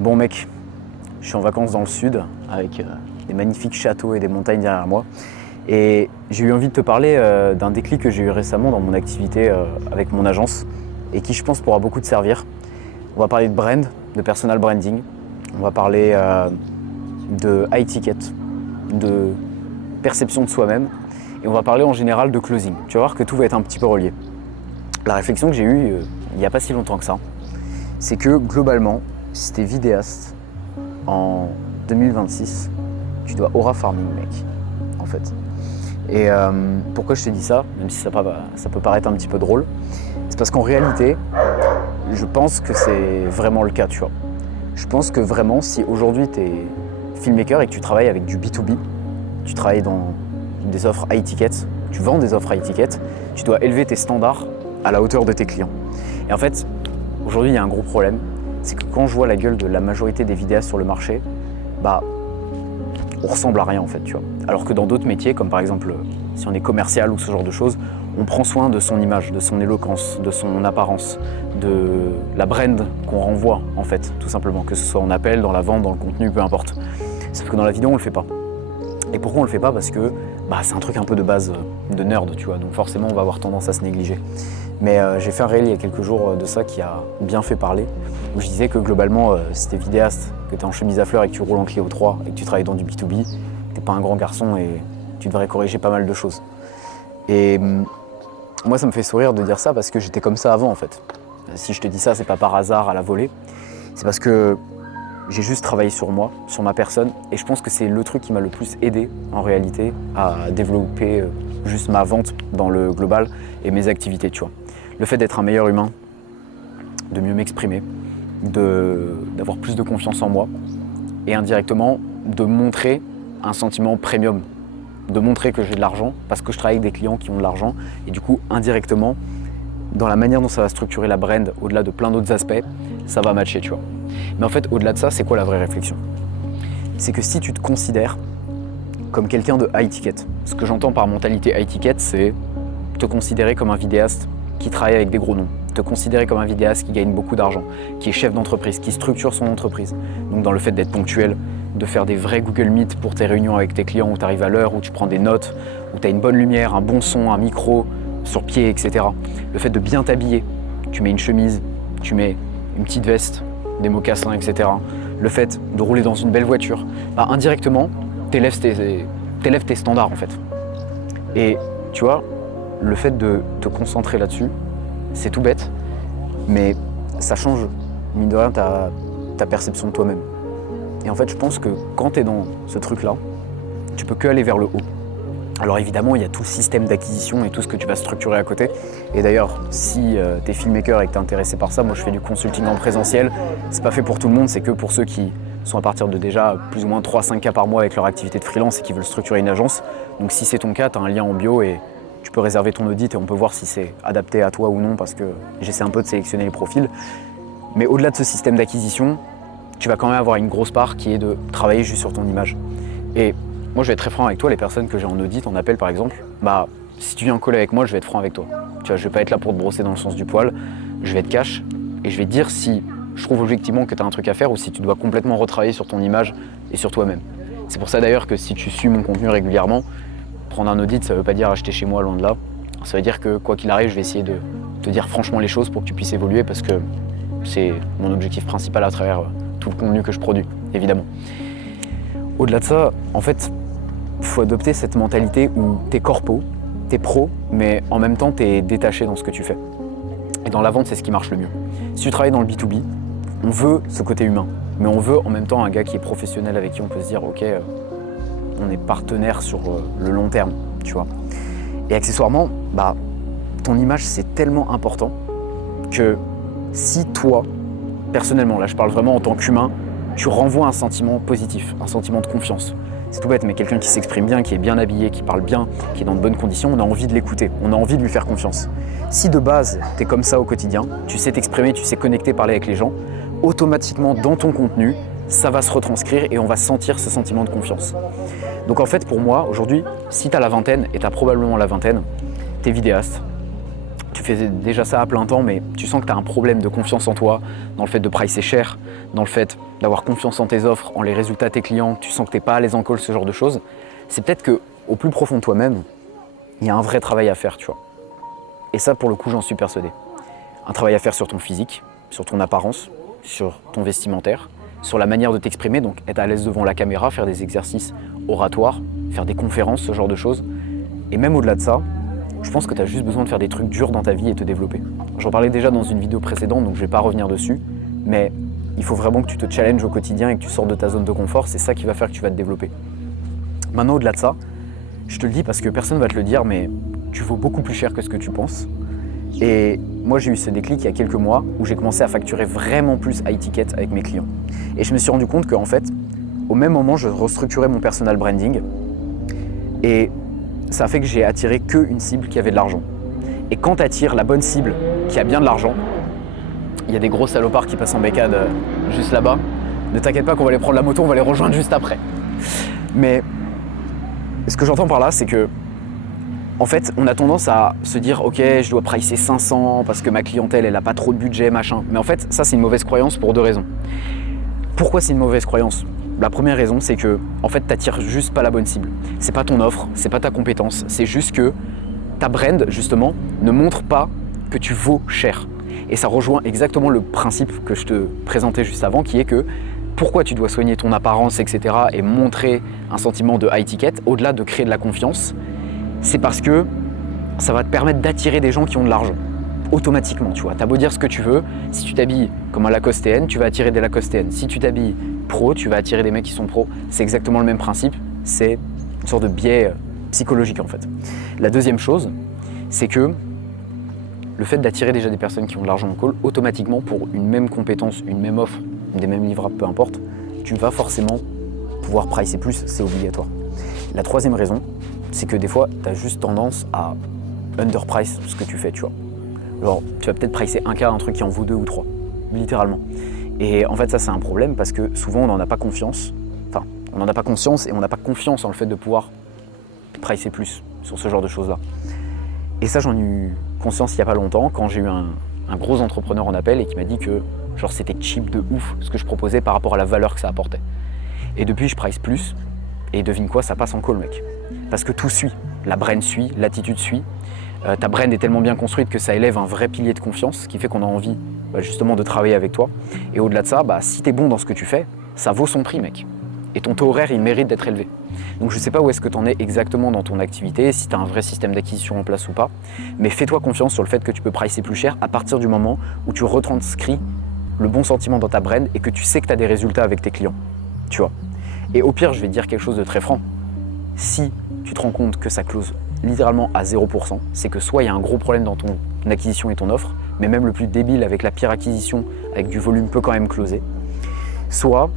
Bon mec, je suis en vacances dans le sud avec des magnifiques châteaux et des montagnes derrière moi. Et j'ai eu envie de te parler d'un déclic que j'ai eu récemment dans mon activité avec mon agence et qui je pense pourra beaucoup te servir. On va parler de brand, de personal branding, on va parler de high ticket, de perception de soi-même et on va parler en général de closing. Tu vas voir que tout va être un petit peu relié. La réflexion que j'ai eue il n'y a pas si longtemps que ça, c'est que globalement, si t'es vidéaste en 2026, tu dois aura farming mec, en fait. Et pourquoi je te dis ça, même si ça peut paraître un petit peu drôle, c'est parce qu'en réalité, je pense que c'est vraiment le cas, tu vois. Je pense que vraiment, si aujourd'hui tu es filmmaker et que tu travailles avec du B2B, tu travailles dans des offres high ticket, tu vends des offres high ticket, tu dois élever tes standards à la hauteur de tes clients. Et en fait, aujourd'hui, il y a un gros problème, c'est que quand je vois la gueule de la majorité des vidéastes sur le marché, on ressemble à rien en fait, tu vois. Alors que dans d'autres métiers, comme par exemple si on est commercial ou ce genre de choses, on prend soin de son image, de son éloquence, de son apparence, de la brand qu'on renvoie en fait, tout simplement, que ce soit en appel, dans la vente, dans le contenu, peu importe. Sauf que dans la vidéo, on le fait pas. Et pourquoi on le fait pas? Parce que c'est un truc un peu de base, de nerd, tu vois, donc forcément on va avoir tendance à se négliger. Mais j'ai fait un réel il y a quelques jours de ça qui a bien fait parler, où je disais que globalement, si t'es vidéaste, que t'es en chemise à fleurs et que tu roules en Clio 3 et que tu travailles dans du B2B, t'es pas un grand garçon et tu devrais corriger pas mal de choses. Et moi ça me fait sourire de dire ça parce que j'étais comme ça avant en fait. Si je te dis ça, c'est pas par hasard à la volée, c'est parce que j'ai juste travaillé sur moi, sur ma personne, et je pense que c'est le truc qui m'a le plus aidé en réalité à développer juste ma vente dans le global et mes activités, tu vois. Le fait d'être un meilleur humain, de mieux m'exprimer, d'avoir plus de confiance en moi et indirectement de montrer un sentiment premium, de montrer que j'ai de l'argent parce que je travaille avec des clients qui ont de l'argent et du coup indirectement dans la manière dont ça va structurer la brand au-delà de plein d'autres aspects, ça va matcher, tu vois. Mais en fait, au-delà de ça, c'est quoi la vraie réflexion? C'est que si tu te considères comme quelqu'un de high ticket, ce que j'entends par mentalité high ticket, c'est te considérer comme un vidéaste qui travaille avec des gros noms, te considérer comme un vidéaste qui gagne beaucoup d'argent, qui est chef d'entreprise, qui structure son entreprise. Donc dans le fait d'être ponctuel, de faire des vrais Google Meet pour tes réunions avec tes clients où tu arrives à l'heure, où tu prends des notes, où tu as une bonne lumière, un bon son, un micro sur pied, etc. Le fait de bien t'habiller, tu mets une chemise, tu mets une petite veste, des mocassins, etc. Le fait de rouler dans une belle voiture, indirectement, t'élèves tes standards en fait. Et tu vois, le fait de te concentrer là-dessus, c'est tout bête, mais ça change, mine de rien, ta perception de toi-même. Et en fait, je pense que quand tu es dans ce truc-là, tu peux que aller vers le haut. Alors évidemment, il y a tout le système d'acquisition et tout ce que tu vas structurer à côté. Et d'ailleurs, si tu es filmmaker et que tu es intéressé par ça, moi je fais du consulting en présentiel. C'est pas fait pour tout le monde, c'est que pour ceux qui sont à partir de déjà plus ou moins 3-5 cas par mois avec leur activité de freelance et qui veulent structurer une agence. Donc si c'est ton cas, tu as un lien en bio et tu peux réserver ton audit et on peut voir si c'est adapté à toi ou non parce que j'essaie un peu de sélectionner les profils. Mais au-delà de ce système d'acquisition, tu vas quand même avoir une grosse part qui est de travailler juste sur ton image. Et moi, je vais être très franc avec toi, les personnes que j'ai en audit, en appel par exemple, si tu viens coller avec moi, je vais être franc avec toi. Tu vois, je vais pas être là pour te brosser dans le sens du poil, je vais être cash et je vais te dire si je trouve objectivement que tu as un truc à faire ou si tu dois complètement retravailler sur ton image et sur toi-même. C'est pour ça d'ailleurs que si tu suis mon contenu régulièrement, prendre un audit, ça veut pas dire acheter chez moi, loin de là. Ça veut dire que quoi qu'il arrive, je vais essayer de te dire franchement les choses pour que tu puisses évoluer parce que c'est mon objectif principal à travers tout le contenu que je produis, évidemment. Au-delà de ça, en fait, il faut adopter cette mentalité où t'es corpo, t'es pro, mais en même temps t'es détaché dans ce que tu fais. Et dans la vente, c'est ce qui marche le mieux. Si tu travailles dans le B2B, on veut ce côté humain, mais on veut en même temps un gars qui est professionnel avec qui on peut se dire ok, on est partenaire sur le long terme, tu vois. Et accessoirement, ton image c'est tellement important que si toi, personnellement, là je parle vraiment en tant qu'humain, tu renvoies un sentiment positif, un sentiment de confiance. C'est tout bête, mais quelqu'un qui s'exprime bien, qui est bien habillé, qui parle bien, qui est dans de bonnes conditions, on a envie de l'écouter, on a envie de lui faire confiance. Si de base, tu es comme ça au quotidien, tu sais t'exprimer, tu sais connecter, parler avec les gens, automatiquement dans ton contenu, ça va se retranscrire et on va sentir ce sentiment de confiance. Donc en fait, pour moi, aujourd'hui, si tu as la vingtaine, et tu as probablement la vingtaine, tu es vidéaste, tu tu fais déjà ça à plein temps, mais tu sens que tu as un problème de confiance en toi, dans le fait de pricer cher, dans le fait d'avoir confiance en tes offres, en les résultats de tes clients, tu sens que tu n'es pas à l'aise en call, ce genre de choses, c'est peut-être qu'au plus profond de toi-même, il y a un vrai travail à faire, tu vois. Et ça, pour le coup, j'en suis persuadé. Un travail à faire sur ton physique, sur ton apparence, sur ton vestimentaire, sur la manière de t'exprimer, donc être à l'aise devant la caméra, faire des exercices oratoires, faire des conférences, ce genre de choses. Et même au-delà de ça, je pense que tu as juste besoin de faire des trucs durs dans ta vie et te développer. J'en parlais déjà dans une vidéo précédente, donc je ne vais pas revenir dessus, mais il faut vraiment que tu te challenges au quotidien et que tu sortes de ta zone de confort, c'est ça qui va faire que tu vas te développer. Maintenant, au-delà de ça, je te le dis parce que personne ne va te le dire, mais tu vaux beaucoup plus cher que ce que tu penses. Et moi, j'ai eu ce déclic il y a quelques mois où j'ai commencé à facturer vraiment plus high ticket avec mes clients. Et je me suis rendu compte qu'en fait, au même moment, je restructurais mon personal branding et ça a fait que j'ai attiré qu'une cible qui avait de l'argent. Et quand tu attires la bonne cible qui a bien de l'argent, il y a des gros salopards qui passent en bécane juste là-bas. Ne t'inquiète pas qu'on va aller prendre la moto, on va les rejoindre juste après. Mais ce que j'entends par là, c'est que en fait, on a tendance à se dire « Ok, je dois pricer 500 parce que ma clientèle, elle n'a pas trop de budget, machin. » Mais en fait, ça, c'est une mauvaise croyance pour deux raisons. Pourquoi c'est une mauvaise croyance ? La première raison, c'est que en fait, tu n'attires juste pas la bonne cible. C'est pas ton offre, c'est pas ta compétence, c'est juste que ta brand, justement, ne montre pas que tu vaux cher. Et ça rejoint exactement le principe que je te présentais juste avant, qui est que pourquoi tu dois soigner ton apparence, etc. et montrer un sentiment de high ticket, au-delà de créer de la confiance, c'est parce que ça va te permettre d'attirer des gens qui ont de l'argent. Automatiquement, tu vois. T'as beau dire ce que tu veux, si tu t'habilles comme un Lacostéenne, tu vas attirer des Lacostéennes. Si tu t'habilles pro, tu vas attirer des mecs qui sont pros. C'est exactement le même principe, c'est une sorte de biais psychologique en fait. La deuxième chose, c'est que le fait d'attirer déjà des personnes qui ont de l'argent en call, automatiquement pour une même compétence, une même offre, des mêmes livrables, peu importe, tu vas forcément pouvoir pricer plus, c'est obligatoire. La troisième raison, c'est que des fois, tu as juste tendance à underprice ce que tu fais, tu vois. Genre, tu vas peut-être pricer un cas, un truc qui en vaut 2 ou 3, littéralement. Et en fait, ça, c'est un problème parce que souvent, on n'en a pas confiance. Enfin, on n'en a pas conscience et on n'a pas confiance en le fait de pouvoir pricer plus sur ce genre de choses-là. Et ça, j'en ai eu conscience il n'y a pas longtemps quand j'ai eu un gros entrepreneur en appel et qui m'a dit que genre, c'était cheap de ouf ce que je proposais par rapport à la valeur que ça apportait. Et depuis, je price plus et devine quoi, ça passe en call, mec. Parce que tout suit. La brand suit, l'attitude suit. Ta brand est tellement bien construite que ça élève un vrai pilier de confiance, ce qui fait qu'on a envie justement de travailler avec toi. Et au-delà de ça, si tu es bon dans ce que tu fais, ça vaut son prix, mec. Et ton taux horaire, il mérite d'être élevé. Donc je ne sais pas où est-ce que tu en es exactement dans ton activité, si tu as un vrai système d'acquisition en place ou pas, mais fais-toi confiance sur le fait que tu peux pricer plus cher à partir du moment où tu retranscris le bon sentiment dans ta brand et que tu sais que tu as des résultats avec tes clients. Tu vois. Et au pire, je vais te dire quelque chose de très franc. Si tu te rends compte que ça close littéralement à 0%, c'est que soit il y a un gros problème dans ton acquisition et ton offre, mais même le plus débile avec la pire acquisition, avec du volume peut quand même closer, soit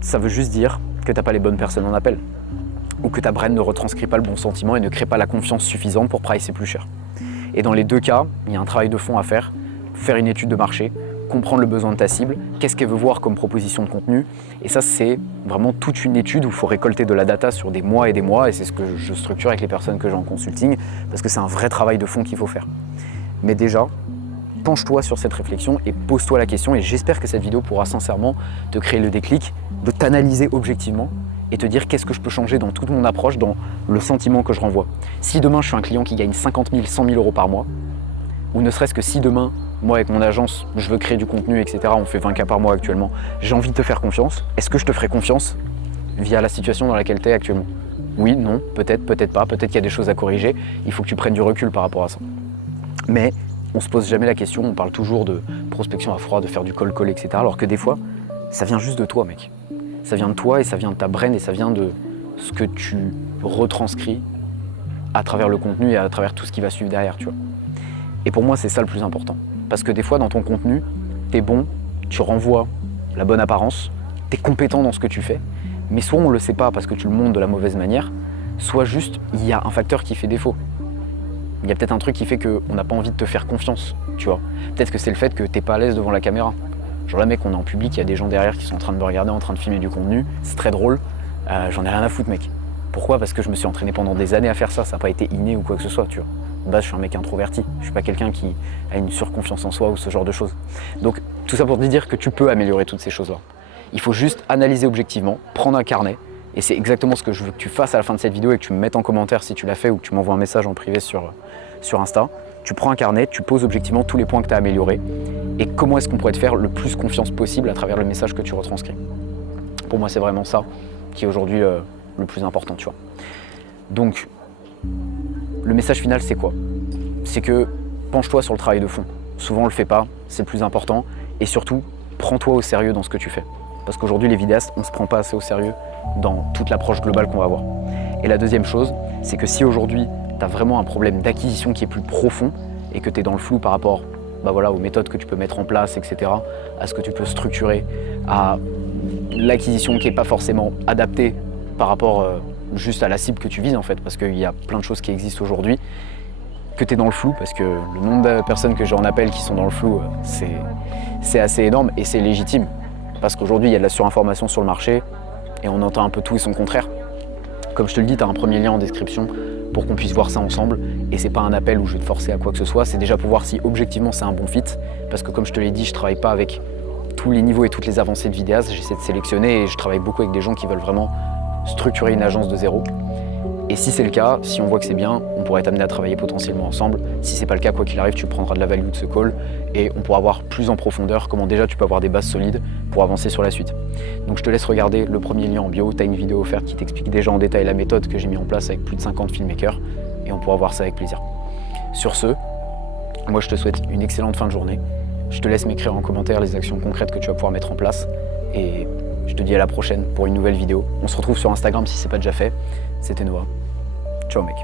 ça veut juste dire que tu n'as pas les bonnes personnes en appel, ou que ta brand ne retranscrit pas le bon sentiment et ne crée pas la confiance suffisante pour pricer plus cher. Et dans les deux cas, il y a un travail de fond à faire une étude de marché, comprendre le besoin de ta cible, qu'est-ce qu'elle veut voir comme proposition de contenu. Et ça, c'est vraiment toute une étude où il faut récolter de la data sur des mois, et c'est ce que je structure avec les personnes que j'ai en consulting, parce que c'est un vrai travail de fond qu'il faut faire. Mais déjà, penche-toi sur cette réflexion et pose-toi la question, et j'espère que cette vidéo pourra sincèrement te créer le déclic, de t'analyser objectivement et te dire qu'est-ce que je peux changer dans toute mon approche, dans le sentiment que je renvoie. Si demain je suis un client qui gagne 50 000, 100 000 euros par mois, ou ne serait-ce que si demain, moi avec mon agence, je veux créer du contenu, etc., on fait 20 cas par mois actuellement, j'ai envie de te faire confiance, est-ce que je te ferai confiance via la situation dans laquelle tu es actuellement? Oui, non, peut-être, peut-être pas, peut-être qu'il y a des choses à corriger, il faut que tu prennes du recul par rapport à ça. Mais on se pose jamais la question, on parle toujours de prospection à froid, de faire du call-call, etc., alors que des fois, ça vient juste de toi, mec. Ça vient de toi et ça vient de ta brand et ça vient de ce que tu retranscris à travers le contenu et à travers tout ce qui va suivre derrière, tu vois. Et pour moi, c'est ça le plus important. Parce que des fois, dans ton contenu, t'es bon, tu renvoies la bonne apparence, t'es compétent dans ce que tu fais, mais soit on le sait pas parce que tu le montres de la mauvaise manière, soit juste, il y a un facteur qui fait défaut. Il y a peut-être un truc qui fait qu'on n'a pas envie de te faire confiance, tu vois. Peut-être que c'est le fait que t'es pas à l'aise devant la caméra. Genre là, mec, on est en public, il y a des gens derrière qui sont en train de me regarder, en train de filmer du contenu, c'est très drôle, j'en ai rien à foutre, mec. Pourquoi? Parce que je me suis entraîné pendant des années à faire ça, ça n'a pas été inné ou quoi que ce soit, tu vois. De base, je suis un mec introverti. Je suis pas quelqu'un qui a une surconfiance en soi ou ce genre de choses. Donc, tout ça pour te dire que tu peux améliorer toutes ces choses-là. Il faut juste analyser objectivement, prendre un carnet, et c'est exactement ce que je veux que tu fasses à la fin de cette vidéo et que tu me mettes en commentaire si tu l'as fait ou que tu m'envoies un message en privé sur Insta. Tu prends un carnet, tu poses objectivement tous les points que tu as améliorés et comment est-ce qu'on pourrait te faire le plus confiance possible à travers le message que tu retranscris. Pour moi, c'est vraiment ça qui est aujourd'hui le plus important, tu vois. Donc, le message final, c'est quoi? C'est que penche-toi sur le travail de fond. Souvent, on ne le fait pas, c'est le plus important. Et surtout, prends-toi au sérieux dans ce que tu fais. Parce qu'aujourd'hui, les vidéastes, on ne se prend pas assez au sérieux dans toute l'approche globale qu'on va avoir. Et la deuxième chose, c'est que si aujourd'hui, tu as vraiment un problème d'acquisition qui est plus profond et que tu es dans le flou par rapport aux méthodes que tu peux mettre en place, etc., à ce que tu peux structurer, à l'acquisition qui n'est pas forcément adaptée par rapport juste à la cible que tu vises en fait, parce qu'il y a plein de choses qui existent aujourd'hui, que tu es dans le flou, parce que le nombre de personnes que j'ai en appel qui sont dans le flou, c'est assez énorme et c'est légitime, parce qu'aujourd'hui il y a de la surinformation sur le marché et on entend un peu tout et son contraire. Comme je te le dis, tu as un premier lien en description pour qu'on puisse voir ça ensemble, et c'est pas un appel où je vais te forcer à quoi que ce soit, c'est déjà pour voir si objectivement c'est un bon fit, parce que comme je te l'ai dit, je travaille pas avec tous les niveaux et toutes les avancées de vidéastes, j'essaie de sélectionner et je travaille beaucoup avec des gens qui veulent vraiment structurer une agence de zéro. Et si c'est le cas, si on voit que c'est bien, on pourrait t'amener à travailler potentiellement ensemble. Si c'est pas le cas, quoi qu'il arrive, tu prendras de la value de ce call et on pourra voir plus en profondeur comment déjà tu peux avoir des bases solides pour avancer sur la suite. Donc je te laisse regarder le premier lien en bio, tu as une vidéo offerte qui t'explique déjà en détail la méthode que j'ai mis en place avec plus de 50 filmmakers et on pourra voir ça avec plaisir. Sur ce, moi je te souhaite une excellente fin de journée. Je te laisse m'écrire en commentaire les actions concrètes que tu vas pouvoir mettre en place et je te dis à la prochaine pour une nouvelle vidéo. On se retrouve sur Instagram si c'est pas déjà fait. C'était Noah. Ciao mec.